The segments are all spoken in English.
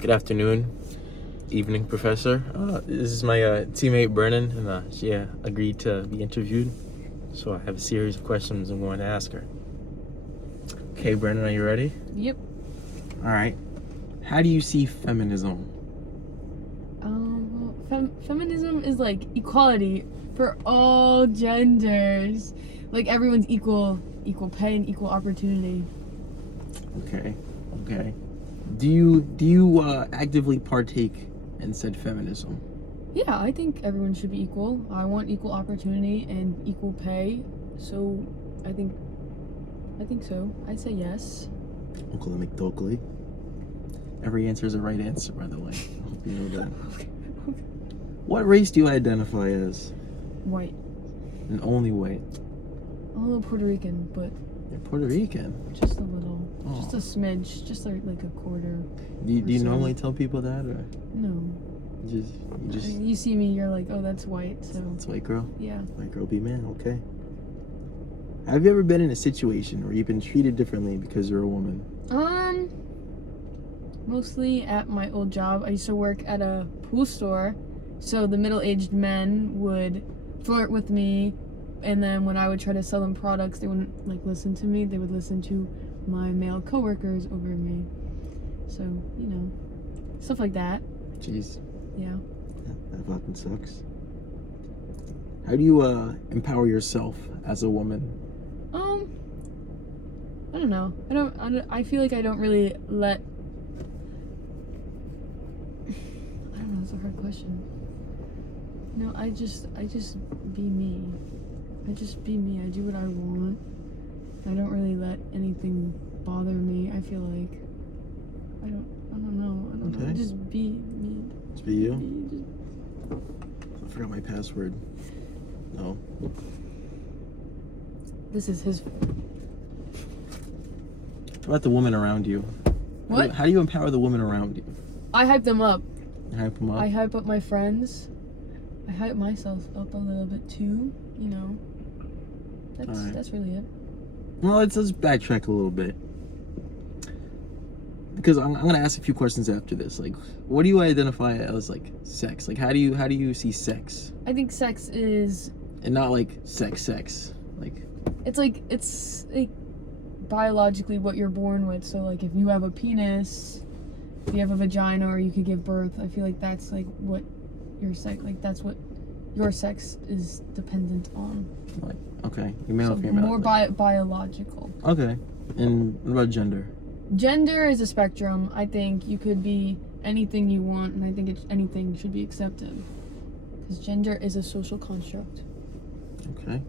Good afternoon, evening, Professor. This is my teammate Brennan, and she agreed to be interviewed. So I have a series of questions I'm going to ask her. Okay, Brennan, are you ready? Yep. All right. How do you see feminism? Feminism is like equality for all genders. Like everyone's equal pay and equal opportunity. Okay. Do you actively partake in said feminism? Yeah, I think everyone should be equal. I want equal opportunity and equal pay. So I think so. I'd say yes. Oakley McDoakley. Every answer is a right answer, by the way. I hope you know that. What race do you identify as? White. And only white. I'm a little Puerto Rican, but You're Puerto Rican. just a little. Oh. Just a smidge. Just like a quarter. Do you so. normally tell people that, or No. you just You see me, you're like, oh, that's white, so. it's white girl? Yeah. White girl be man, okay. Have you ever been in a situation where you've been treated differently because you're a woman? Mostly at my old job. I used to work at a pool store, so the middle-aged men would flirt with me, and then when I would try to sell them products, they wouldn't like listen to me. They would listen to my male coworkers over me. So, stuff like that. Jeez, Yeah. that fucking sucks. How do you empower yourself as a woman? I don't know. I feel like I don't really let. I don't know. It's a hard question. No, I just be me. I just be me. I do what I want. I don't really let anything bother me. I feel like I don't know. I don't know. Okay. Just be me. Just be you? Just... I forgot my password. No. This is his. How about the woman around you? What? How do you empower the women around you? I hype them up. You hype them up? I hype up my friends. I hype myself up a little bit too, Alright. That's really it. Well, let's backtrack a little bit. Because I'm gonna ask a few questions after this. Like, what do you identify as like sex? Like, how do you see sex? I think sex is And not like sex. Like, it's like biologically what you're born with. So like if you have a penis, if you have a vagina, or you could give birth, I feel like that's like what your sex, like that's what your sex is dependent on. like okay, you male So or female? more biological. Okay. And what about gender? Gender is a spectrum. I think you could be anything you want, and I think anything should be accepted. Because gender is a social construct. Okay.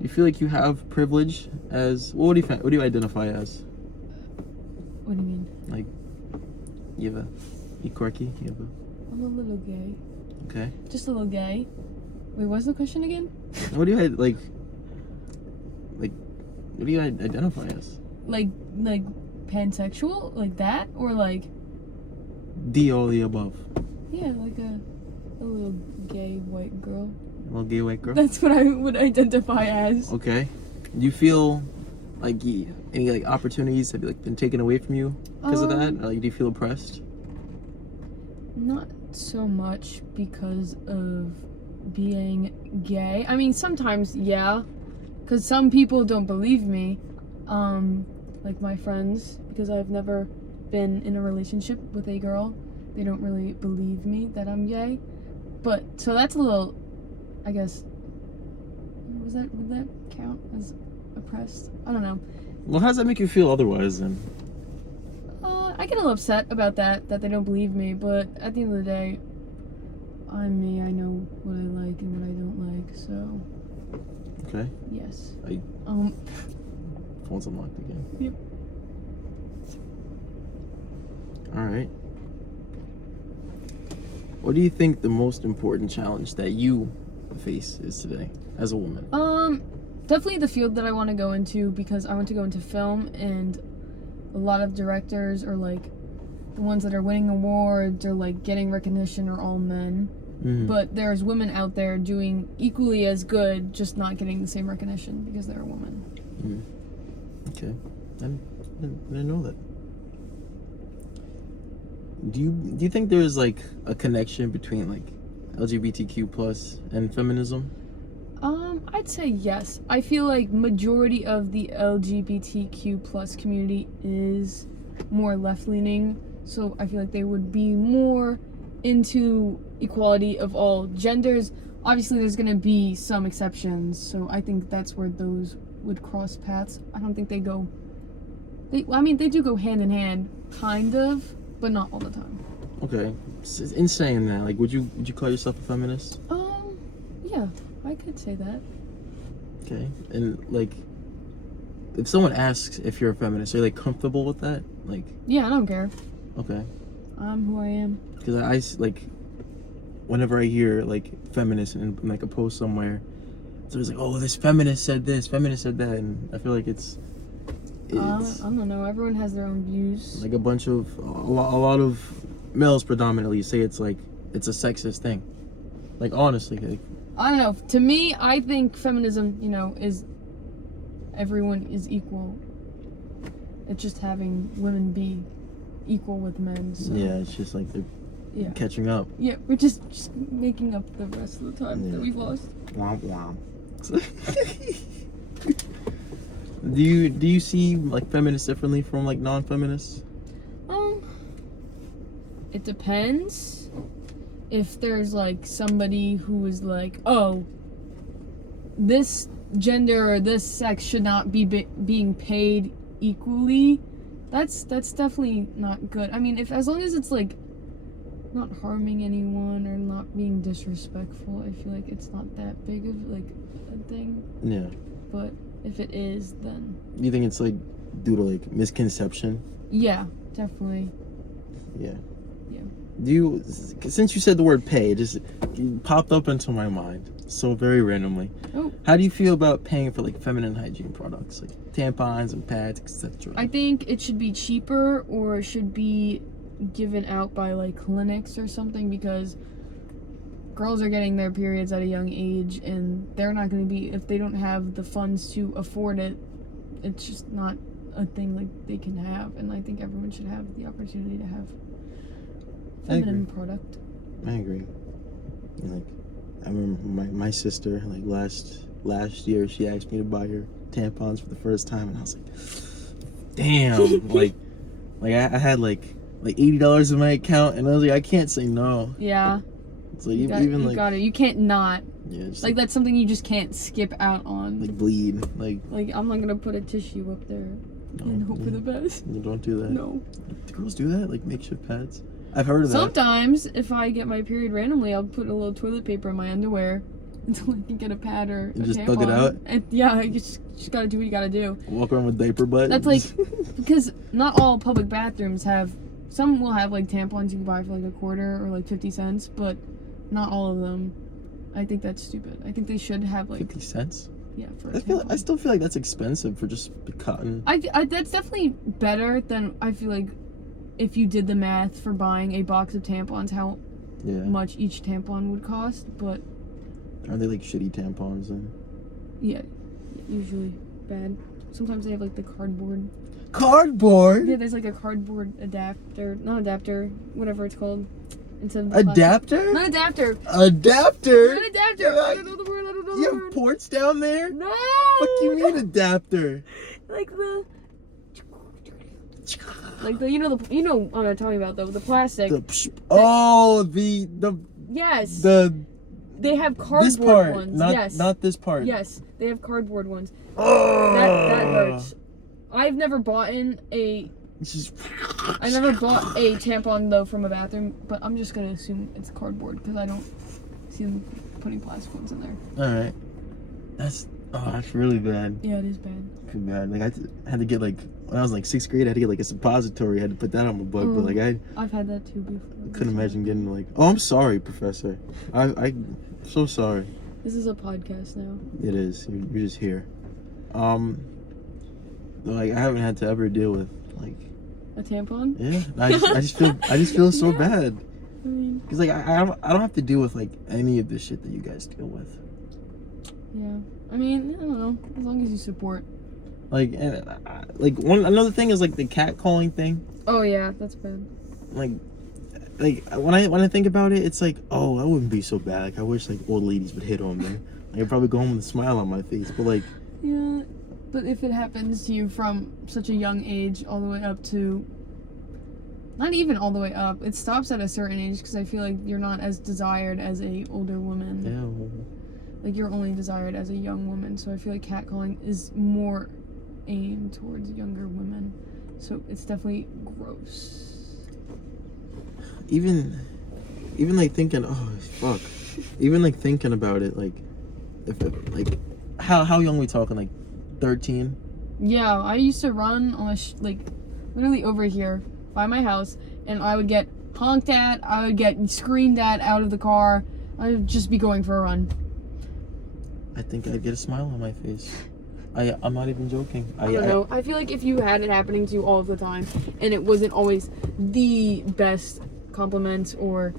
You feel like you have privilege as what do you identify as? What do you mean? Like, you quirky? I'm a little gay. Okay. Just a little gay. Wait, what's the question again? What do you like? What do you identify as? Like pansexual? Like that? Or like, D all the above. yeah, like a little gay white girl. A little gay white girl. That's what I would identify as. Okay. Do you feel like any like opportunities have been taken away from you because of that? Or, like, do you feel oppressed? Not so much because of being gay. I mean, sometimes, yeah. Because some people don't believe me. Like my friends, because I've never been in a relationship with a girl. They don't really believe me that I'm gay. But, so that's a little, I guess, would that count as oppressed? I don't know. Well, how does that make you feel otherwise then? I get a little upset about that they don't believe me, but at the end of the day, I'm me. I know what I like and what I don't like, so. Okay. Yes. Phone's unlocked again. Yep. Alright. What do you think the most important challenge that you face is today as a woman? Definitely the field that I want to go into, because I want to go into film, and a lot of directors, or like the ones that are winning awards or like getting recognition, are all men. Mm-hmm. But there's women out there doing equally as good, just not getting the same recognition because they're a woman. Mm-hmm. Okay. I didn't know that. Do you think there's like a connection between like LGBTQ plus and feminism? I'd say yes. I feel like majority of the LGBTQ plus community is more left leaning, so I feel like they would be more into equality of all genders. Obviously, there's gonna be some exceptions, so I think that's where those would cross paths. I don't think they go. They do go hand in hand, kind of, but not all the time. Okay. In saying that, like, would you call yourself a feminist? Yeah, I could say that. Okay. And like, if someone asks if you're a feminist, are you like comfortable with that? Like, Yeah, I don't care. okay. I'm who I am. Because like, whenever I hear like feminist in like a post somewhere, it's always like, oh, this feminist said this, feminist said that, and I feel like it's I don't know. Everyone has their own views. like a lot of males predominantly say it's like it's a sexist thing. Like, honestly, like, I don't know. To me, I think feminism, is everyone is equal. It's just having women be equal with men. So. yeah, it's just like they're Yeah. catching up. Yeah, we're just making up the rest of the time that we've lost. Womp womp. Do you see like feminists differently from like non-feminists? It depends. If there's like somebody who is like, oh, this gender or this sex should not be being paid equally, that's definitely not good. I mean, as long as it's like not harming anyone or not being disrespectful, I feel like it's not that big of like a thing. Yeah. But if it is, then Do you think it's like due to like misconception? yeah, definitely. Yeah. Yeah. Do you, since you said the word pay, it just popped up into my mind so very randomly. Oh. How do you feel about paying for like feminine hygiene products like tampons and pads, etc.? I think it should be cheaper, or it should be given out by like clinics or something, because girls are getting their periods at a young age, and they're not going to be, if they don't have the funds to afford it, it's just not a thing like they can have. And I think everyone should have the opportunity to have feminine product. I agree. Like, I remember my sister, like last year, she asked me to buy her tampons for the first time, and I was like, damn. like I had like $80 in my account, and I was like, I can't say no. Yeah. It's like, you got it. You can't not. Yeah, just Like, that's something you just can't skip out on. like bleed. Like I'm not gonna put a tissue up there and hope for the best. You don't do that. No. Do girls do that? Like makeshift pads? I've heard of that. Sometimes, if I get my period randomly, I'll put a little toilet paper in my underwear until I can get a pad or And a just tampon. thug it out? And yeah, you just gotta do what you gotta do. Walk around with diaper butt. That's like, because not all public bathrooms have, some will have like tampons you can buy for like a quarter or like 50 cents, but not all of them. I think that's stupid. I think they should have like 50 cents? Yeah, for a I tampon. still feel like that's expensive for just cotton. I that's definitely better than, I feel like, if you did the math for buying a box of tampons, how much each tampon would cost. But are they like shitty tampons then? yeah, usually bad. Sometimes they have like the cardboard. Cardboard? Yeah, there's like a cardboard adapter, not adapter, whatever it's called. Instead of the plastic. Adapter? Not adapter. Adapter? Not adapter. I don't know the word. I don't know You the have word. ports down there? No. What you mean adapter? Like the. Like the, you know what I'm talking about, though, the plastic. Yes. They have cardboard this part, ones. not not this part. Yes, they have cardboard ones. Oh. That hurts. I've never bought a tampon though from a bathroom, but I'm just gonna assume it's cardboard because I don't see them putting plastic ones in there. All right, that's really bad. Yeah, it is bad. Too bad. Like I had to get like when I was like 6th grade, I had to get like a suppository. I had to put that on my butt, but like I've had that too before. couldn't imagine getting like. Oh, I'm sorry, Professor. I'm so sorry. This is a podcast now. It is. You're just here. Like I haven't had to ever deal with like a tampon. Yeah, I just feel so bad. I mean, Cause like I don't have to deal with like any of the shit that you guys deal with. yeah. I mean, I don't know. As long as you support. Like another thing is like the catcalling thing. Oh yeah, that's bad. Like like when I think about it, it's like, oh, I wouldn't be so bad. Like I wish like old ladies would hit on me. Like, I'd probably go home with a smile on my face. But like, Yeah, but if it happens to you from such a young age all the way up to, not even all the way up, it stops at a certain age because I feel like you're not as desired as a older woman. yeah, well, Like you're only desired as a young woman, so I feel like catcalling is more aimed towards younger women. So it's definitely gross. even like thinking, oh fuck, even like thinking about it, like if it, like how young we talking, like 13? Yeah, I used to run on like literally over here by my house, and I would get honked at, I would get screamed at out of the car. I would just be going for a run. I think I'd get a smile on my face. I'm not even joking. I don't know. I feel like if you had it happening to you all of the time, and it wasn't always the best compliment or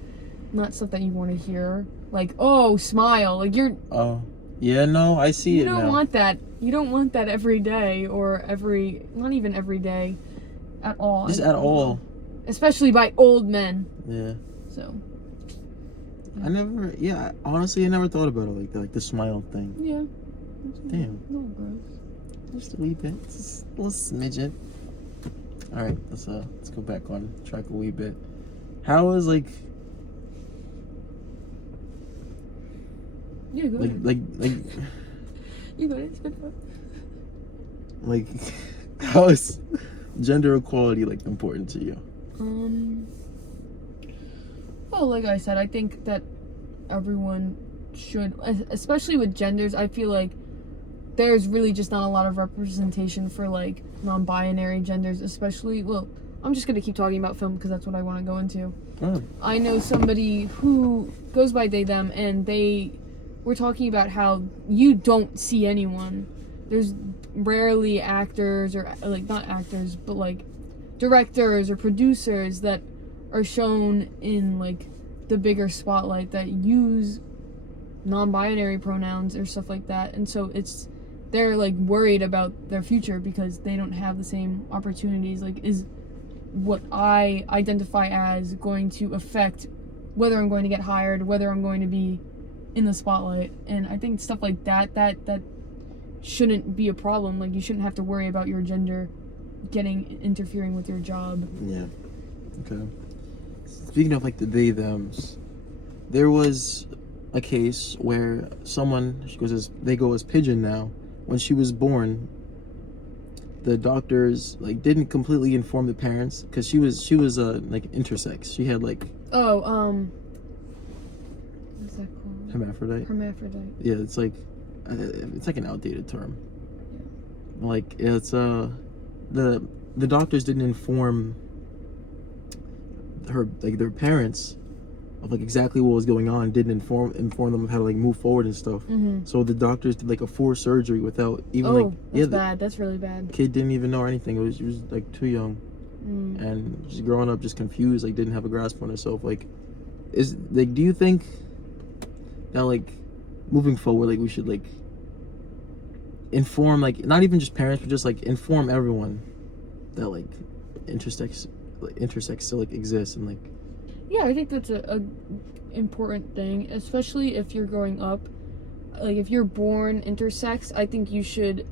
not stuff that you want to hear, like, oh, smile, like you're. Oh, yeah, no, I see it now. You don't want that. You don't want that every day or not even every day, at all. Just at all. Especially by old men. Yeah. So. Honestly, I never thought about it like that, like the smile thing. Yeah. Damn. A little gross. Just a wee bit. Just a little smidgen. Alright, let's go back on track a wee bit. How is like Yeah, go ahead. like You go ahead. It's good. like how is gender equality like important to you? Well, like I said, I think that everyone should, especially with genders, I feel like there's really just not a lot of representation for like non-binary genders, especially, well, I'm just going to keep talking about film because that's what I want to go into. Oh. I know somebody who goes by they, them, and they were talking about how you don't see anyone. There's rarely actors or, like, not actors, but like directors or producers that are shown in like the bigger spotlight that use non-binary pronouns or stuff like that, and so they're like worried about their future because they don't have the same opportunities. Like, is what I identify as going to affect whether I'm going to get hired, whether I'm going to be in the spotlight? And I think stuff like that shouldn't be a problem. Like, you shouldn't have to worry about your gender interfering with your job. Yeah. Okay. Speaking of like the they thems, there was a case where they go as pigeon now. When she was born, the doctors like didn't completely inform the parents because she was like intersex. She had like what's that called? Hermaphrodite. Yeah, it's like an outdated term. Yeah. Like it's the doctors didn't inform her, like their parents, of like exactly what was going on. Didn't inform them of how to like move forward and stuff. Mm-hmm. So the doctors did like a forced surgery without even that's bad. That's really bad. Kid didn't even know anything. She was like too young, and just growing up just confused. Like didn't have a grasp on herself. Like, do you think that like moving forward, like we should like inform, like not even just parents, but just like inform everyone that like intersex still like exists, and like, yeah, I think that's a important thing, especially if you're growing up. Like, if you're born intersex, I think you should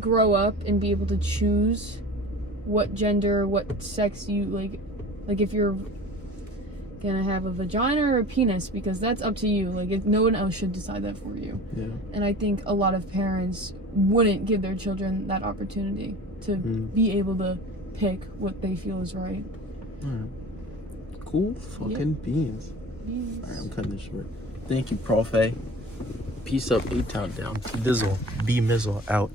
grow up and be able to choose what gender, what sex you like if you're gonna have a vagina or a penis, because that's up to you. Like, no one else should decide that for you. Yeah. And I think a lot of parents wouldn't give their children that opportunity to be able to pick what they feel is right. Alright. Cool fucking beans. Yes. Alright, I'm cutting this short. Thank you, Prof. Peace up, A-Town down. Dizzle, B Mizzle out.